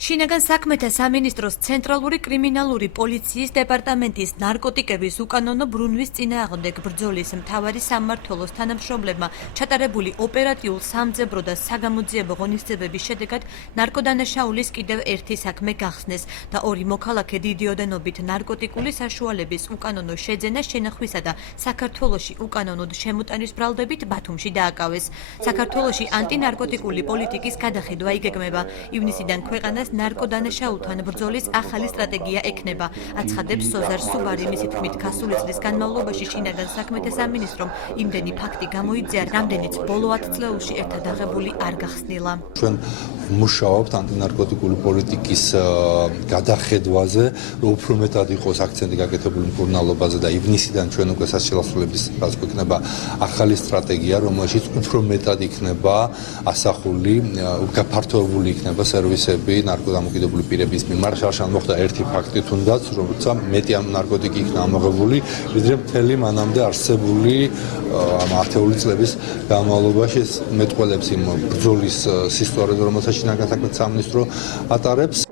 შინაგან საქმეთა სამინისტროს ცენტრალური კრიმინალური პოლიციის დეპარტამენტის ნარკოტიკების უკანონო ბრუნვის წინააღმდეგ ბრძოლის მთავარი სამმართველოს თანამშრომლებმა ჩატარებული ოპერატიულ სამძებრო და საგამოძიებო ღონისძიებების შედეგად ნარკოდანაშაულის კიდევ ერთი საქმე გახსნეს და ორი მოქალაქე დიდი ოდენობით ნარკოტიკული საშუალების უკანონო შეძენა შენახვისა და საქართველოში უკანონოდ შემოტანის ბრალდებით ბათუმში დააკავეს. საქართველოში ანტინარკოტიკული პოლიტიკის გადახედვა იგეგმება. ივნისიდან ქვეყანას ნარკოდანაშაულთან ბრძოლის ახალი სტრატეგია ექნება. აცხადებს სოზარ სუბარი, მისი თქმით, გასული წლის განმავლობაში შინაგან საქმეთა სამინისტრომ იმდენი ფაქტი გამოიძია, რამდენიც ბოლო 10 წლებში ერთად აღებული არ გახსნილა. ჩვენ მუშაობთ ანტინარკოტიკული პოლიტიკის გადახედვაზე, რომ უფრო მეტად იყოს აქცენტი გაკეთებული მკურნალობაზე და ივნისიდან ჩვენ უკვე სასჯელოსნების რაც გვექნება ახალი სტრატეგია, რომელშიც უფრო მეტად იქნება ასახული, გაფართოებული იქნება სერვისები ნარკოდამოკიდებული პირების მიმართ. შარშან მოხდა ერთი ფაქტი თუნდაც, როცა მეტი ნარკოტიკი იქნა ამოღებული, ვიდრე მთელი მანამდე არსებული ამ ათეული წლების განმავლობაში. ეს მეტყველებს იმ ბრძოლის სისტორეს, რომელსაც შინაგან საქმეთა სამინისტრო ატარებს.